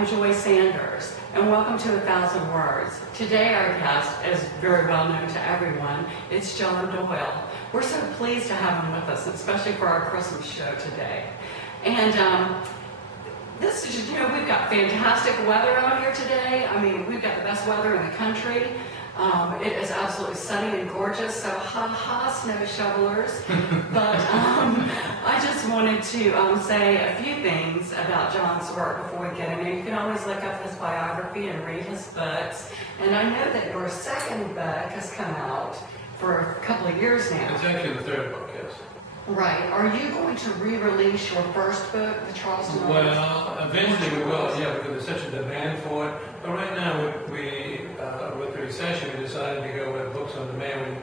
I'm Joy Sanders, and welcome to 1,000 Words. Today our guest is very well known to everyone. It's John Doyle. We're so pleased to have him with us, especially for our Christmas show today. And this is, we've got fantastic weather out here today. I mean, we've got the best weather in the country. It is absolutely sunny and gorgeous, so ha, snow shovelers. But I just wanted to say a few things about John's work before we get in there. You can always look up his biography and read his books. And I know that your second book has come out for a couple of years now. It's actually the third book, yes. Right. Are you going to re-release your first book, the Charleston Icon? Well, eventually we will, yeah, because there's such a demand for it. But right now, with the recession, we decided to go with books on demand. We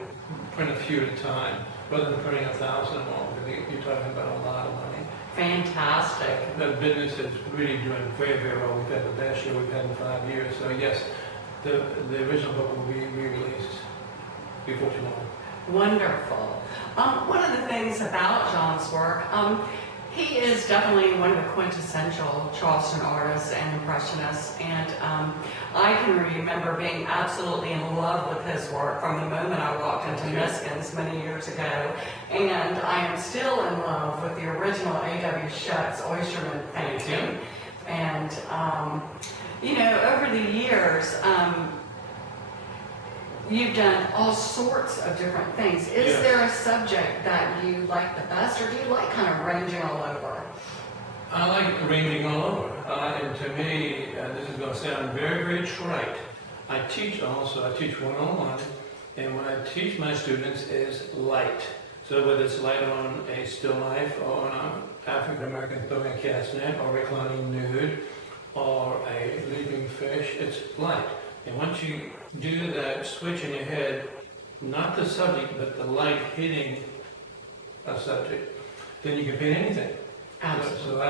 print a few at a time, rather than printing 1,000 of them, because you're talking about a lot of money. Fantastic. The business is really doing very, very well. We've had the best year we've had in 5 years. So yes, the original book will be re-released before too long. Wonderful. One of the things about John's work, he is definitely one of the quintessential Charleston artists and impressionists, and I can remember being absolutely in love with his work from the moment I walked into Miskin's many years ago, and I am still in love with the original A.W. Shutt's Oysterman painting. And, over the years, you've done all sorts of different things. Is there a subject that you like the best, or do you like kind of ranging all over? I like ranging all over. And to me, this is going to sound very, very trite. I teach also. I teach one-on-one. And what I teach my students is light. So whether it's light on a still life, or on an African-American throwing a cast net, or reclining nude, or a leaping fish, it's light. And once you do that switch in your head, not the subject, but the light hitting a subject, then you can paint anything. Absolutely. So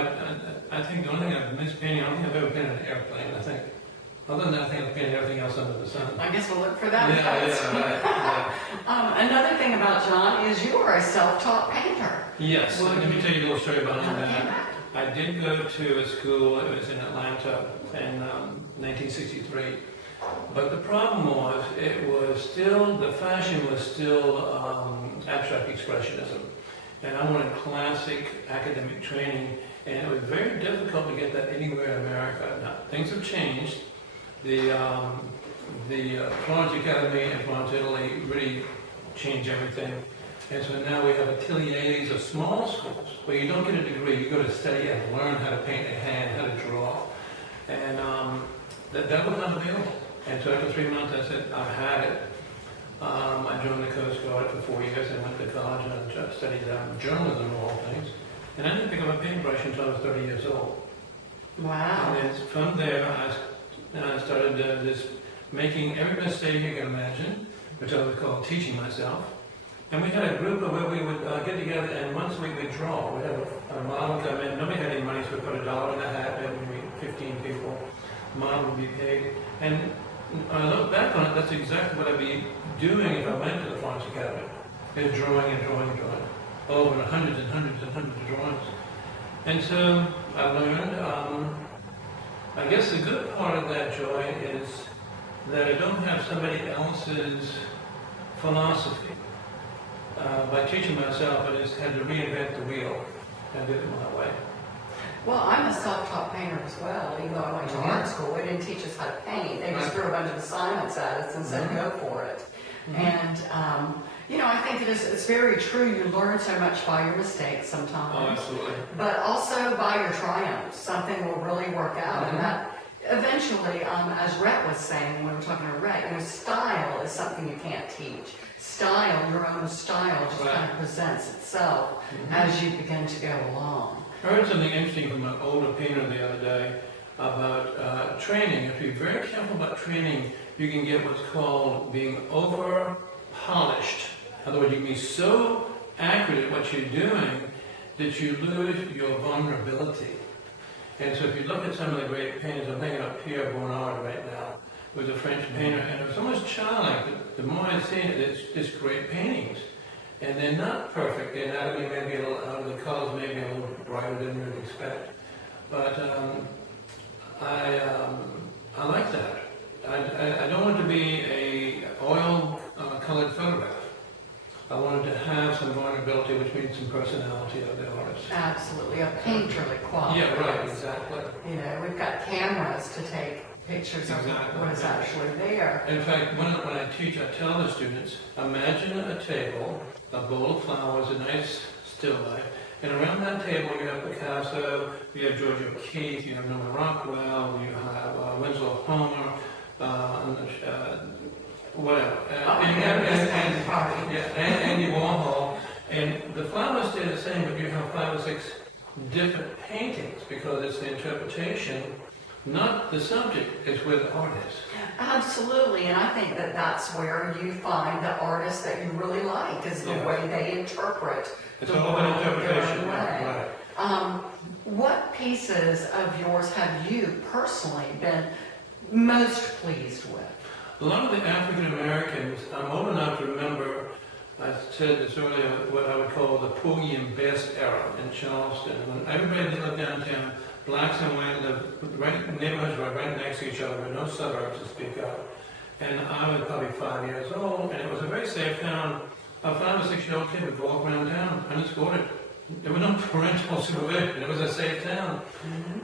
I think the only thing I've missed painting, I don't think I've ever painted an airplane, I think. Other than that, I think I've painted everything else under the sun. I guess we'll look for that. Yeah. Another thing about John is you are a self-taught painter. Yes, let me tell you a little story about that. I did go to a school, it was in Atlanta in 1963. But the problem was, the fashion was still abstract expressionism. And I wanted classic academic training, and it was very difficult to get that anywhere in America. Now, things have changed. The Florence Academy in Florence, Italy really changed everything. And so now we have ateliers of small schools where you don't get a degree, you go to study and learn how to paint a hand, how to draw. And that was not available. And so after 3 months, I said, I've had it. I joined the Coast Guard for 4 years and went to college and studied journalism of all things. And I didn't pick up a paintbrush until I was 30 years old. Wow. And then from there, I started making every mistake you can imagine, which I would call teaching myself. And we had a group where we would get together, and once a week we'd draw. We'd have a model come in. Nobody had any money, so we put $1 in a hat, and we'd meet 15 people. The model would be paid. And when I look back on it, that's exactly what I'd be doing if I went to the Florence Academy. Is drawing and drawing and drawing. Over hundreds and hundreds and hundreds of drawings. And so I learned, I guess the good part of that, Joy, is that I don't have somebody else's philosophy. By teaching myself, I just had to reinvent the wheel and did it my way. Well, I'm a self-taught painter as well. Even though I went to art school, they didn't teach us how to paint. They just threw a bunch of assignments at us and said, go for it. And, I think it's very true. You learn so much by your mistakes sometimes. Oh, absolutely. But also by your triumphs. Something will really work out. And that eventually, as Rhett was saying when we were talking to Rhett, style is something you can't teach. Style, your own style, just kind of presents itself as you begin to go along. I heard something interesting from an older painter the other day about training. If you're very careful about training, you can get what's called being over-polished. In other words, you can be so accurate at what you're doing that you lose your vulnerability. And so if you look at some of the great painters, I'm thinking of Pierre Bonnard right now, who was a French painter, and it was almost childlike. The more I've seen it, it's just great paintings. And they're not perfect. The anatomy may be a little out, the colors may be a little brighter than you'd expect. But I like that. I don't want it to be a oil colored photograph. I wanted to have some vulnerability, which means some personality of the artist. Absolutely, a painterly quality. Yeah, right, exactly. You know, we've got cameras to take pictures of what is actually there. In fact, when I teach, I tell the students, imagine a table, a bowl of flowers, a nice still life, and around that table you have Picasso, you have George O'Keeffe, you have Norman Rockwell, you have Winslow Homer, whatever. Andy Warhol. And the flowers stay the same, but you have 5 or 6 different paintings because it's the interpretation, not the subject, it's where the art is. Absolutely, and I think that that's where you find the artists that you really like, is the way they interpret It's the all world about interpretation. their own way. What pieces of yours have you personally been most pleased with? A lot of the African Americans, I'm old enough to remember, I said this earlier, what I would call the Porgy and Bess era in Charleston. When everybody that lived downtown, blacks and white lived, neighborhoods were right next to each other, with no suburbs to speak of. And I was probably 5 years old, and it was a very safe town. A 5 or 6 year old kid would walk around town unescorted. There were no parental supervision. It was a safe town.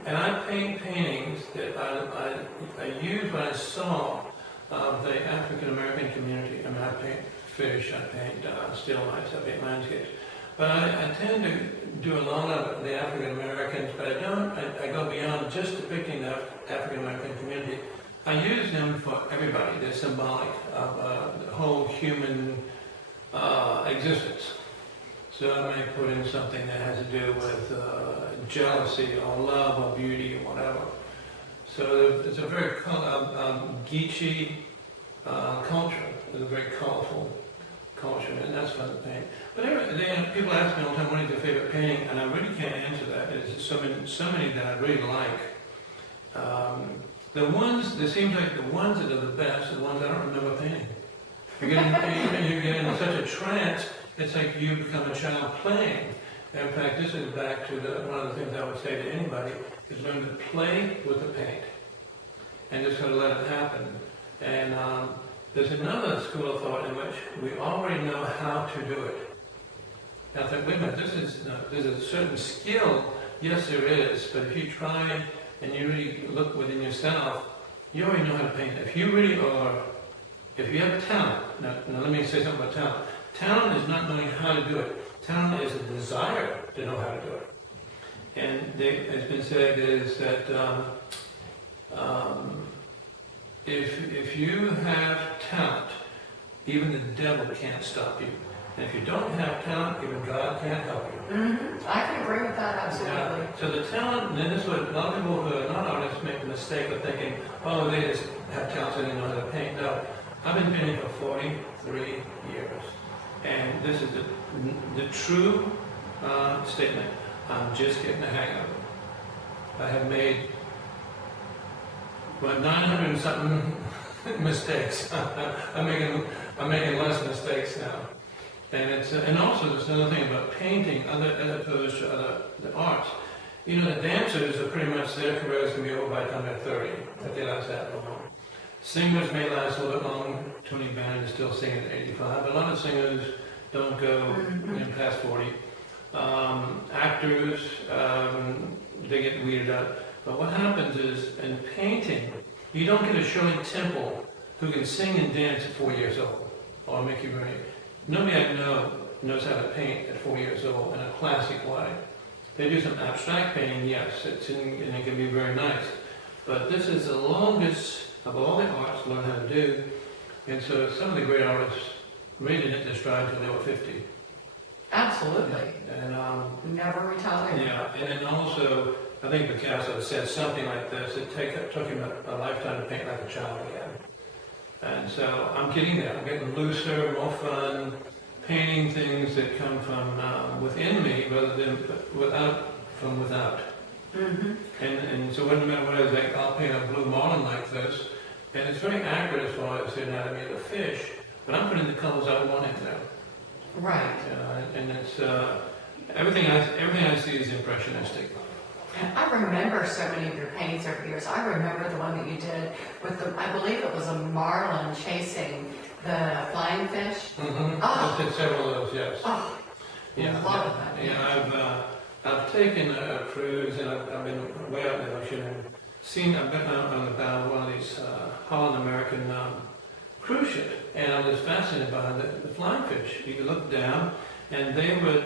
And I paint paintings that I used what I saw of the African American community. I mean, I paint fish, I paint still lifes, I paint landscapes. But I tend to do a lot of the African Americans, but I go beyond just depicting the African American community. I use them for everybody. They're symbolic of the whole human existence. So I might put in something that has to do with jealousy or love or beauty or whatever. So it's a very Geechee culture. It's a very colorful culture, and that's fun to paint. But anyway, people ask me all the time, what is your favorite painting? And I really can't answer that. There's so many that I really like. It seems like the ones that are the best are the ones I don't remember painting. You get in such a trance, it's like you become a child playing. And in fact, this is back to one of the things I would say to anybody, is learn to play with the paint. And just sort of let it happen. And there's another school of thought in which we already know how to do it. And I think, wait a minute, there's a certain skill. Yes, there is. But if you try and you really look within yourself, you already know how to paint. If you really are, if you have talent, now let me say something about talent. Talent is not knowing how to do it. Talent is a desire to know how to do it. And it's been said is that if you have talent, even the devil can't stop you. And if you don't have talent, even God can't help you. I can agree with that, absolutely. Yeah. So the talent, and this is what a lot of people who are not artists make the mistake of thinking, oh, they just have talent, so they know how to paint. No, I've been painting for 43 years. And this is the true statement. I'm just getting the hang of it. I have made 900 and something mistakes. I'm making less mistakes now. And also there's another thing about painting, as opposed to the arts. You know, the dancers are pretty much, their careers can be over by the time they're 30, if they last that long. Singers may last a little bit longer. Tony Bennett is still singing at 85, but a lot of singers don't go past 40. Actors, they get weeded out. But what happens is, in painting, you don't get a Shirley Temple who can sing and dance at 4 years old, or Mickey Rooney. Nobody I know knows how to paint at 4 years old in a classic way. They do some abstract painting, yes, and it can be very nice. But this is the longest of all the arts to learn how to do. And so some of the great artists really didn't hit their stride until they were 50. Absolutely. And never retire. yeah, and then also, I think Picasso said something like this, it took him a lifetime to paint like a child again. And so I'm getting there. I'm getting looser, more fun, painting things that come from within me rather than from without. And so no matter what I like, I'll paint a blue marlin like this, and it's very accurate as far as the anatomy of the fish, but I'm putting the colors I want in there. Right. And it's everything I see is impressionistic. I remember so many of your paintings over the years. I remember the one that you did with the, I believe it was a marlin chasing the flying fish. Mm-hmm. Oh. I did several of those, yes. Oh, Yeah, love that. yeah. I've taken a cruise and I've been way out in the ocean and I've been out on the bow of one of these Holland American cruise ships, and I was fascinated by the flying fish. You could look down, and they would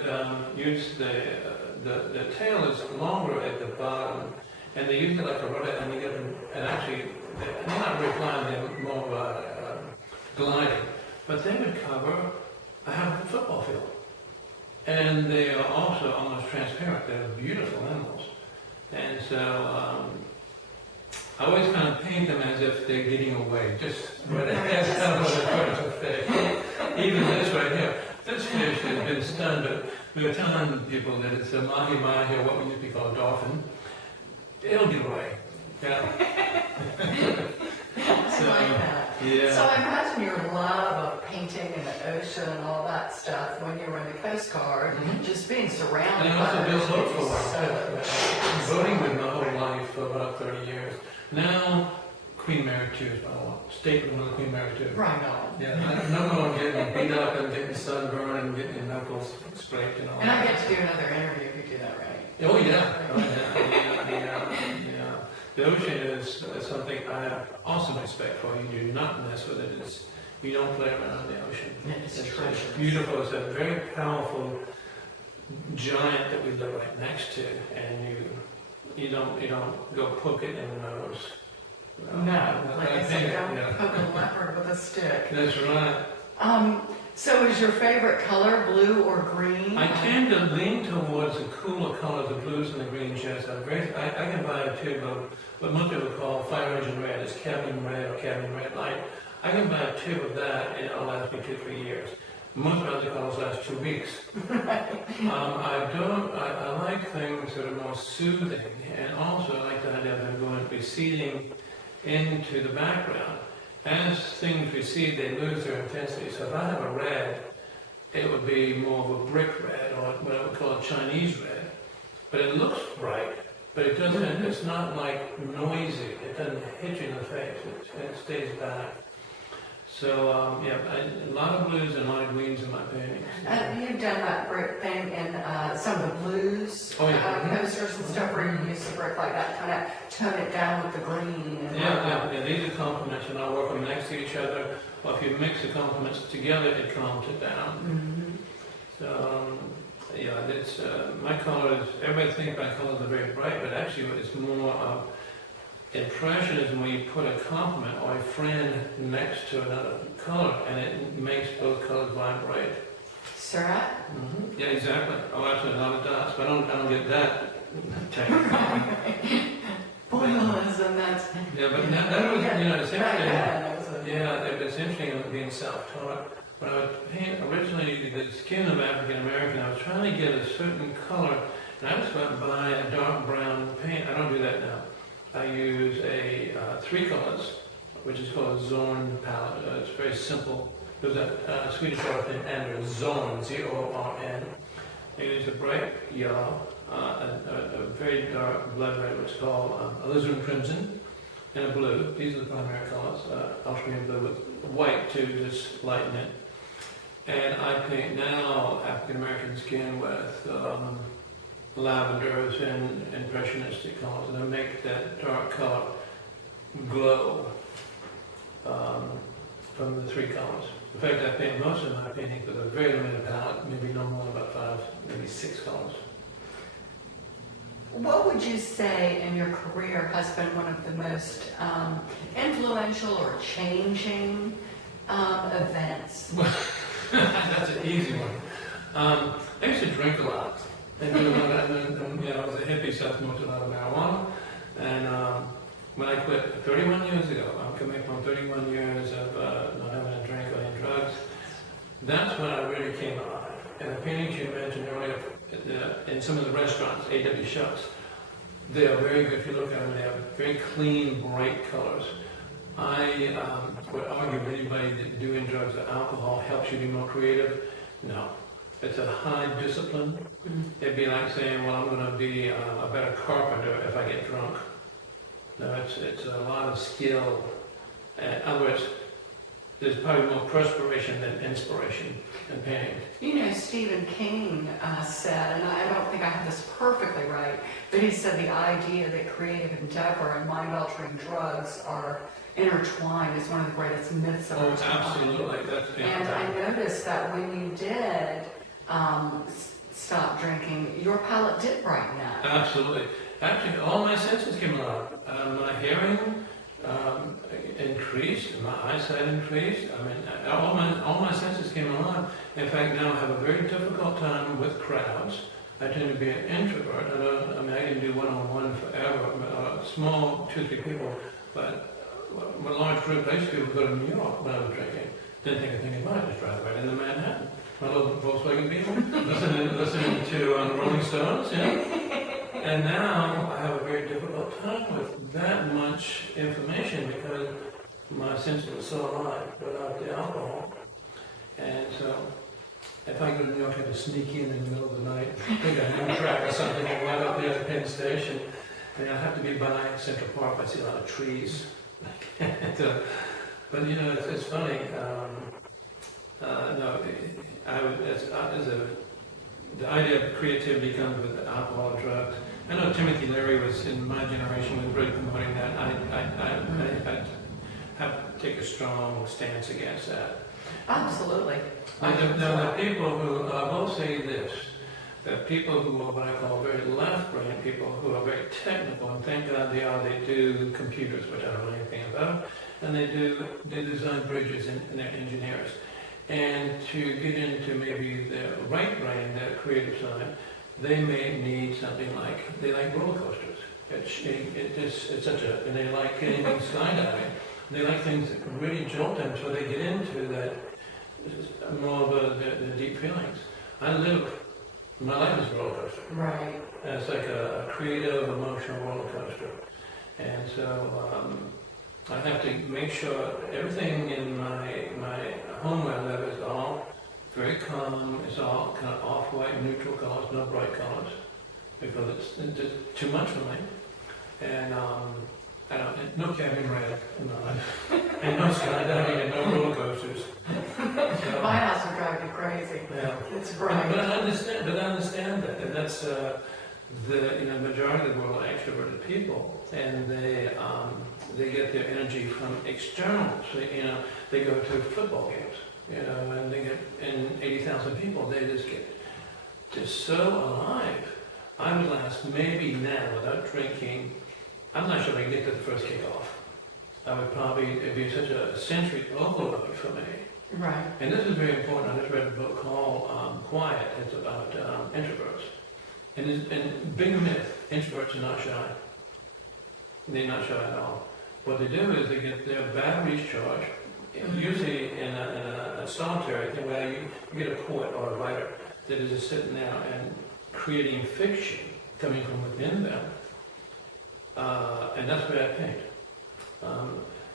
use the tail is longer at the bottom, and they use it like a rudder, and you get them, and actually they're not really flying; they're more gliding. But they would cover a half a football field. And they are also almost transparent. They're beautiful animals. And so I always kind of paint them as if they're getting away. Just right ahead of the fish. Even this right here. This fish has been stunned, but we were telling people that it's a mahi-mahi, or what would used to be called a dolphin. It'll get away. Yeah. I like that. Yeah. So I imagine your love of painting in the ocean and all that stuff when you were in the Coast Guard, just being surrounded And by also built boats for a while. so Boating with my whole life for about 30 years. Now, Queen Mary II is my statement of the Queen Mary II. right on. Yeah, no more getting beat up and getting sunburned and getting your knuckles scraped and all And I that. get to do another interview if you do that right. Oh yeah. Yeah. The ocean is something I have awesome respect for. You do not mess with it. You don't play around in the ocean. It's treasure. Beautiful. It's a very powerful giant that we live right next to, and you don't go poke it in the nose. No, like I said, don't yeah. poke a leopard with a stick. That's right. So is your favorite color blue or green? I tend to lean towards the cooler colors, the blues and the greens. Yes, I can buy a tube of what most people call fire engine red. It's cadmium red or cadmium red light. I can buy a tube of that and it'll last me 2-3 years. Most other colors last 2 weeks. I like things that are more soothing, and also I like the idea of them going receding into the background. As things recede, they lose their intensity. So if I have a red, it would be more of a brick red, or what I would call a Chinese red. But it looks bright, but it doesn't, it's not like noisy. It doesn't hit you in the face. It stays back. So, a lot of blues and a lot of greens in my paintings. You've done that brick thing in some of the blues posters and stuff where you use the brick like that, kind of tone it down with the green. And Yeah, these are complements, and I work them next to each other. Or if you mix the complements together, it calms it down. So, it's my colors. Everybody thinks my colors are very bright, but actually, it's more of impressionism where you put a complement or a friend next to another color, and it makes both colors vibrate. Surratt? Yeah, exactly. Oh, actually, a lot of dots, but I don't get that technical. Boylism, that's... Yeah, but that was, it's interesting. That Yeah, it's interesting being self-taught. When I was paint originally the skin of African American, I was trying to get a certain color, and I just went and buy a dark brown paint. I don't do that now. I use a 3 colors, which is called a Zorn palette. It's very simple. There's a Swedish artist named Andrew Zorn, Z-O-R-N. I use a bright yellow, a very dark blood red, which is called alizarin crimson, and a blue. These are the primary colors. Ultramarine blue with white to just lighten it. And I paint now African American skin with lavenders and impressionistic colors, and I make that dark color glow from the 3 colors. In fact, I paint most of my paintings with a very limited palette, maybe no more than about 5, maybe 6 colors. What would you say in your career has been one of the most influential or changing events? That's an easy one. I used to drink a lot. And I was a hippie, so I smoked a lot of marijuana. And when I quit 31 years ago, I'm coming from 31 years of not having a drink or any drugs, that's when I really came alive. And the paintings you mentioned earlier, in some of the restaurants, A.W. Shops, they are very good. If you look at them, they have very clean, bright colors. I would argue with anybody that doing drugs or alcohol helps you be more creative. No. It's a high discipline. It'd be like saying, well, I'm going to be a better carpenter if I get drunk. No, it's a lot of skill. In other words, there's probably more perspiration than inspiration in painting. You know, Stephen King said, and I don't think I have this perfectly right, but he said the idea that creative endeavor and mind-altering drugs are intertwined is one of the greatest myths of our time. Absolutely. And I noticed that when you did stop drinking, your palate did brighten up. Absolutely. Actually, all my senses came alive. My hearing increased, my eyesight increased. I mean, all my senses came alive. In fact, now I have a very difficult time with crowds. I tend to be an introvert. I can do one-on-one forever, small 2-3 people, but with a large group, I used to be able to go to New York when I was drinking. Didn't think a thing about it, just drive right into Manhattan. My little Volkswagen Beetle, listening to Rolling Stones, you know. And now I have a very difficult time with that much information because my senses are so alive without the alcohol. And so if I go to New York, I have to sneak in the middle of the night, take a new track or something, and right up there at Penn Station. And I have to be by Central Park. I see a lot of trees. But you know, it's funny. The idea of creativity comes with alcohol or drugs. I know Timothy Leary was in my generation was really promoting that. I have to take a strong stance against that. Absolutely. Now, the people who, I will say this, that people who are what I call very left-brain people who are very technical, and thank God they do computers, which I don't know anything about, and they design bridges and they're engineers. And to get into maybe the right brain, the creative side, they may need something like, they like roller coasters. It's such a, and they like getting skydiving. They like things that really jolt them so they get into that, more of the deep feelings. My life is a roller coaster. Right. And it's like a creative, emotional roller coaster. And so I have to make sure everything in my home where I live is all very calm. It's all kind of off-white, neutral colors, no bright colors, because it's just too much for me. And no cabin red in my life, and no skydiving, and no roller coasters. So, My house would drive you crazy. yeah. It's bright. But I understand that, and that's the majority of the world are extroverted people, and they get their energy from externals. So, they go to football games, and they get in 80,000 people. They just get so alive. I would last maybe now without drinking. I'm not sure if I can get to the first kickoff. It'd be such a sensory overload for me. Right. And this is very important. I just read a book called Quiet. It's about introverts. And big myth, introverts are not shy. They're not shy at all. What they do is they get their batteries charged, usually in a solitary thing where you get a poet or a writer that is just sitting there and creating fiction coming from within them. And that's where I paint.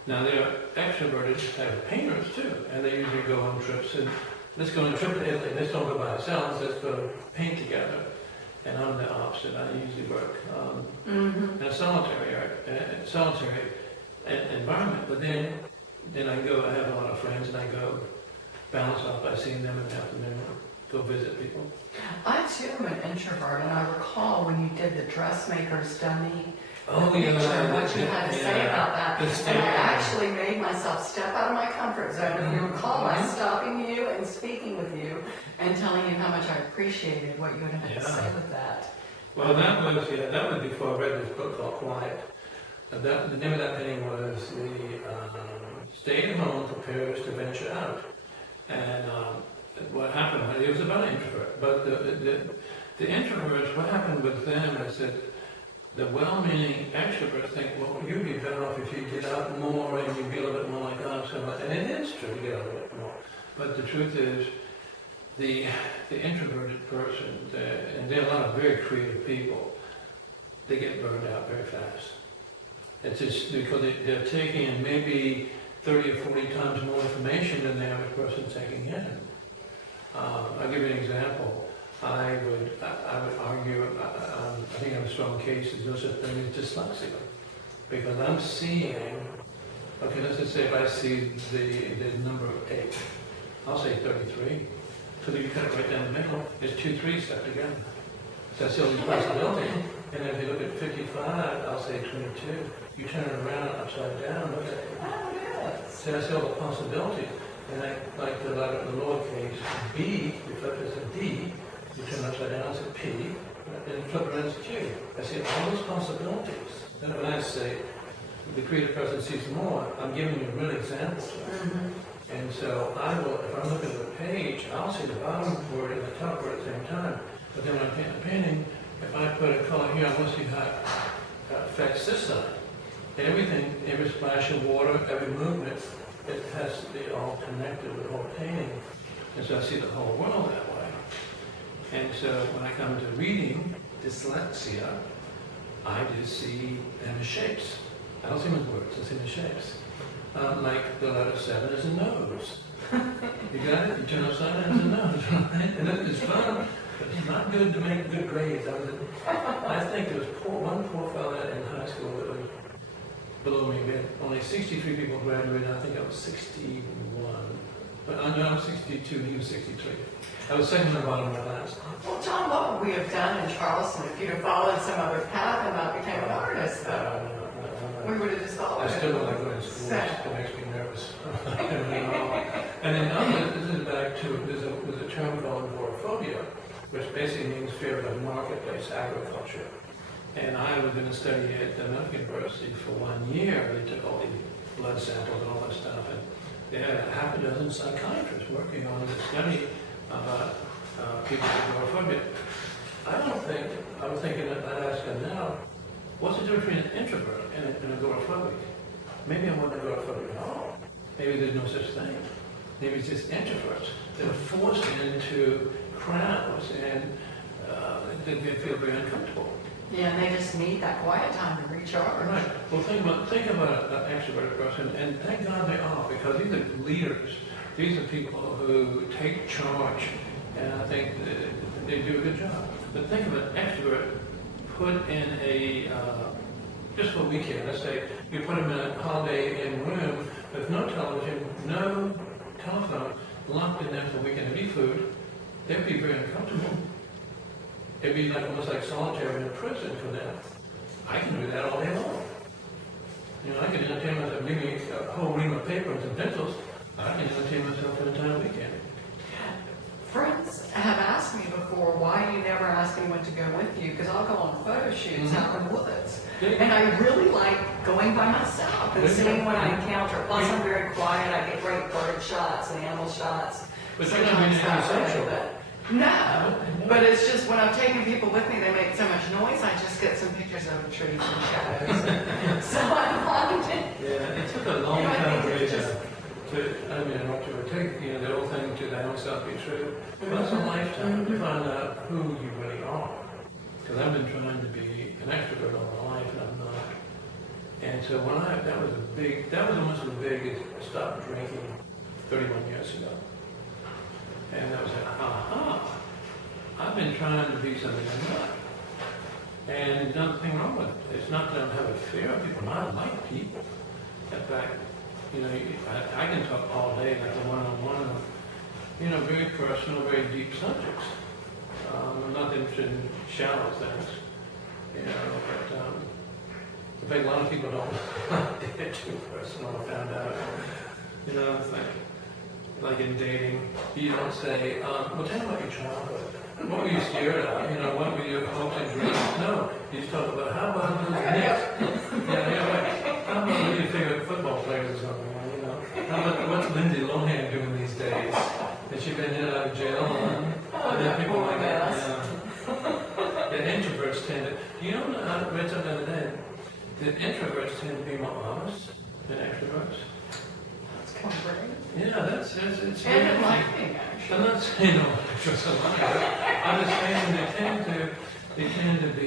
Now they're extroverted type of painters too, and they usually go on trips. And let's go on a trip to Italy. Let's don't go by ourselves. Let's go paint together. And I'm the opposite. I usually work in a solitary environment. But then I go. I have a lot of friends, and I go balance off by seeing them in the afternoon. Go visit people. I too am an introvert, and I recall when you did the dressmaker's dummy. Oh, Picture, yeah. what you had to say about that. And I actually made myself step out of my comfort zone. If you recall, by stopping you and speaking with you and telling you how much I appreciated what you had to say with that. Well, that was before I read this book called Quiet. The name of that painting was the Stay at Home Prepares to Venture Out. And what happened, it was about an introvert, but the introverts, what happened with them is that the well-meaning extroverts think, well, you'd be better off if you get out more and you'd be a little bit more like us. And it is true, you get out a little bit more. But the truth is, the introverted person, and there are a lot of very creative people, they get burned out very fast. It's just because they're taking in maybe 30 or 40 times more information than the average person taking in. I'll give you an example. I would argue, I think I have a strong case that there's such thing as dyslexia. Because I'm seeing, okay, let's just say if I see the number 8, I'll say 33. So that you cut it right down the middle, it's 2 3s stuck together. So that's the only possibility. And if you look at 55, I'll say 22. You turn it around upside down, look at it. Oh, yes. So that's all the possibility. And like the letter, the lowercase b, you flip it as a d, you turn it upside down as a p, and flip it as a q. I see all those possibilities. And when I say the creative person sees more, I'm giving you real examples. And so I will, if I'm looking at the page, I'll see the bottom word and the top word at the same time. But then when I'm painting, if I put a color here, I want to see how it affects this side. Everything, every splash of water, every movement, it has to be all connected with the whole painting. And so I see the whole world that way. And so when I come to reading dyslexia, I just see them as shapes. I don't see them as words, I see them as shapes. Like the letter 7 is a nose. You got it? You turn upside down, it's a nose, right? And it's fun, but it's not good to make good grades. I think there was one poor fella in high school that was below me. We had only 63 people graduated. I think I was 61. But I know I'm 62 and he was 63. I was second to the bottom of my class. Well, John, what would we have done in Charleston if you'd have followed some other path and not became an artist, though? We would have just followed I it. still don't like going to school. It makes me nervous. And then this is back to, there's a term called agoraphobia, which basically means fear of marketplace agriculture. And I was going to study at the American University for 1 year. They took all the blood samples and all that stuff. And they had half a dozen psychiatrists working on the study of people with agoraphobia. I was thinking that I'd ask them now, what's the difference between an introvert and an agoraphobic? Maybe I'm not agoraphobic at all. Maybe there's no such thing. Maybe it's just introverts that are forced into crowds and they feel very uncomfortable. Yeah, and they just need that quiet time to recharge. Right. Well, think about an extroverted person, and thank God they are, because these are leaders. These are people who take charge, and I think they do a good job. But think of an extrovert put in a, just for a weekend, let's say, you put them in a Holiday Inn room with no television, no telephone, locked in there for a weekend to eat food, they'd be very uncomfortable. It'd be like almost like solitary in a prison for them. I can do that all day long. You know, I can entertain myself, give me a whole ream of paper and some pencils, I can entertain myself for the entire weekend. Friends have asked me before why you never ask anyone to go with you, because I'll go on photo shoots out in the woods. And I really like going by myself and seeing what I encounter. Plus, I'm very quiet. I get great bird shots and animal shots. But you're not being antisocial. No, but it's just when I'm taking people with me, they make so much noise, I just get some pictures of trees and shadows. So I find it. Yeah, it took a long time for me to take, the old thing to the own self be true. But that's a lifetime to find out who you really are. Because I've been trying to be an extrovert all my life, and I'm not. And so that was almost as big as I stopped drinking 31 years ago. And I was like, aha, I've been trying to be something I'm not. And there's nothing wrong with it. It's not that I have a fear of people. I like people. In fact, I can talk all day like a one-on-one, very personal, very deep subjects. I'm not interested in shallow things, but I think a lot of people don't get too personal. I found out, it's like in dating, you don't say, well, tell me about your childhood. What were you scared of? What were your hopes and dreams? No, you just talk about how about those Knicks? Right. How about one of your favorite football players or something? How about what's Lindsay Lohan doing these days? Has she been in out of jail? And then people like that. The introverts tend to. I read something the other day. That introverts tend to be more honest than extroverts. Yeah, it's and enlightening, actually. I'm not saying no extroverts are lying. I'm just saying they tend to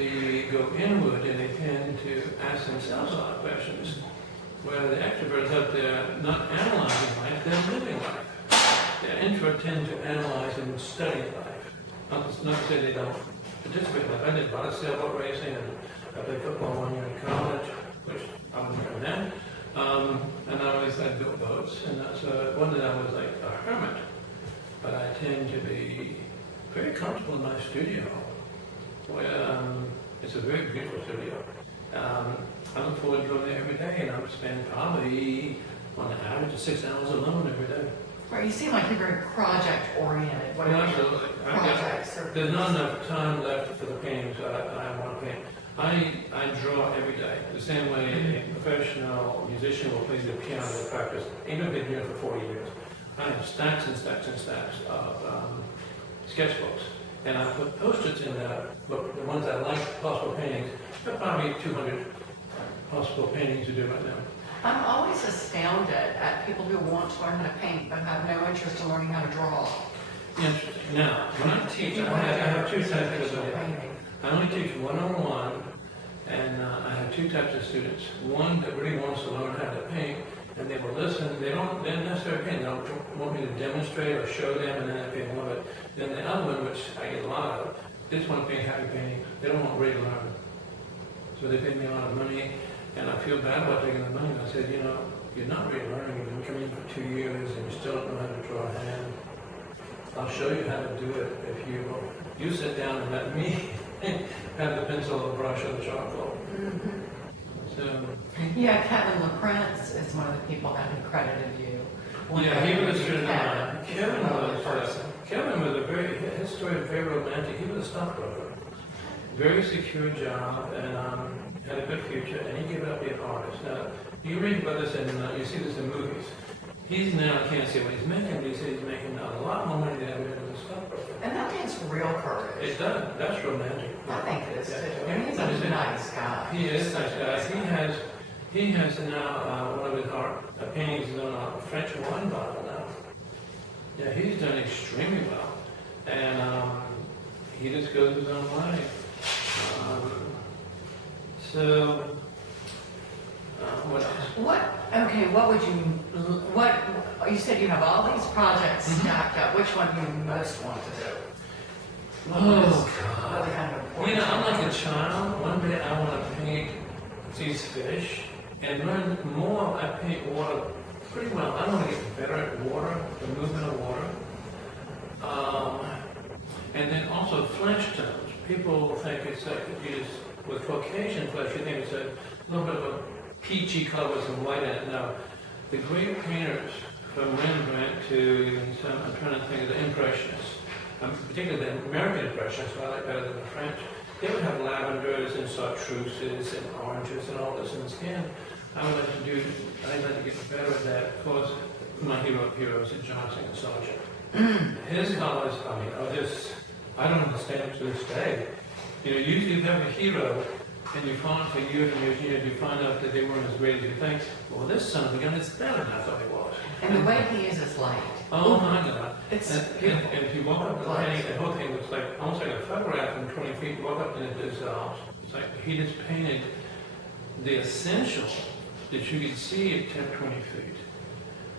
go inward, and they tend to ask themselves a lot of questions. Where the extroverts out there not analyzing life, they're living life. intro tend to analyze and study life. Not to say they don't participate in life. I did a lot of sailboat racing, and I played football 1 year in college, which I wasn't doing then. And I built boats, and that's one that I was like a hermit. But I tend to be very comfortable in my studio. Where, it's a very beautiful studio. I look forward to going there every day, and I would spend probably, on an average, of 6 hours alone every day. Right, you seem like you're very project-oriented. What Well, are your absolutely. projects? There's not enough time left for the paintings I want to paint. I draw every day, the same way a professional musician will play the piano to practice. I've been here for 40 years. I have stacks and stacks and stacks of sketchbooks. And I put post-its in that book, the ones I like, possible paintings. There are probably 200 possible paintings to do right now. I'm always astounded at people who want to learn how to paint but have no interest in learning how to draw. Interesting. Now, when I teach, I have two types of painting. I only teach one-on-one, and I have two types of students. One that really wants to learn how to paint, and they will listen. They don't necessarily paint. They don't want me to demonstrate or show them, and then they paint more of it. Then the other one, which I get a lot of, they just want to paint happy paintings. They don't want really to learn. So they pay me a lot of money, and I feel bad about taking the money. I said, you know, you're not really learning. You've been coming for 2 years, and you still don't know how to draw a hand. I'll show you how to do it if you sit down and let me have the pencil, the brush, or the charcoal. Mm-hmm. So, Yeah, Kevin LaPrince is one of the people that had credited you. yeah, he was a student of mine. Kevin Kevin was his story was very romantic. He was a stockbroker. Very secure job, and had a good future, and he gave up being an artist. Now, you read about this, and you see this in movies. He's now, I can't say what he's making, but he said he's making a lot more money than ever did as a stockbroker. And that takes real courage. It does. That's romantic. I think it is too. Yeah. And he's a nice guy. He is a nice guy. He has now one of his art paintings is on a French wine bottle now. Yeah, he's done extremely well, and he just goes his own way. What else? What you said you have all these projects stacked up. Which one do you most want to do? Oh, What are the kind of important I'm like a ones? child. One day I want to paint these fish and learn more. I paint water pretty well. I want to get better at water, the movement of water. And then also flesh tones. People think it's like with Caucasian flesh, you think it's a little bit of a peachy color with some white in it. No, the great painters from Rembrandt to I'm trying to think of the Impressionists, particularly the American Impressionists, who I like better than the French. They would have lavenders and chartreuses and oranges and all this in the skin. I'd like to get better at that. Of course, my hero is Johnson and Sargent. His colors, I don't understand to this day. You know, usually you have a hero, and you find for years and years and years, you find out that they weren't as great as you think. Well, this son of a gun is better than I thought he was. And the way he uses light. Oh my God! It's and if you walk up the painting, the whole thing looks like almost like a photograph from 20 feet. You walk up and it dissolves. It's like he just painted the essential that you could see at 10, 20 feet.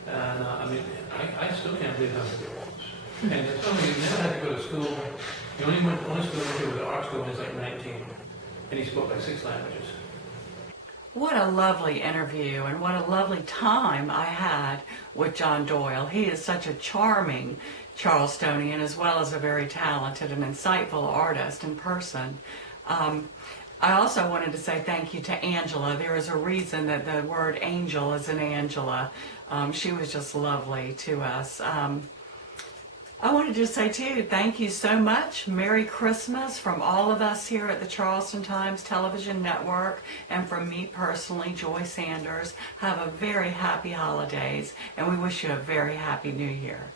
And I still can't believe how good it was. And there's somebody who never had to go to school. He only school he went to was art school when he was like 19, and he spoke like 6 languages. What a lovely interview, and what a lovely time I had with John Doyle. He is such a charming Charlestonian, as well as a very talented and insightful artist in person. I also wanted to say thank you to Angela. There is a reason that the word angel is in Angela. She was just lovely to us. I wanted to say too, thank you so much. Merry Christmas from all of us here at the Charleston Times Television Network, and from me personally, Joy Sanders. Have a very happy holidays, and we wish you a very happy New Year.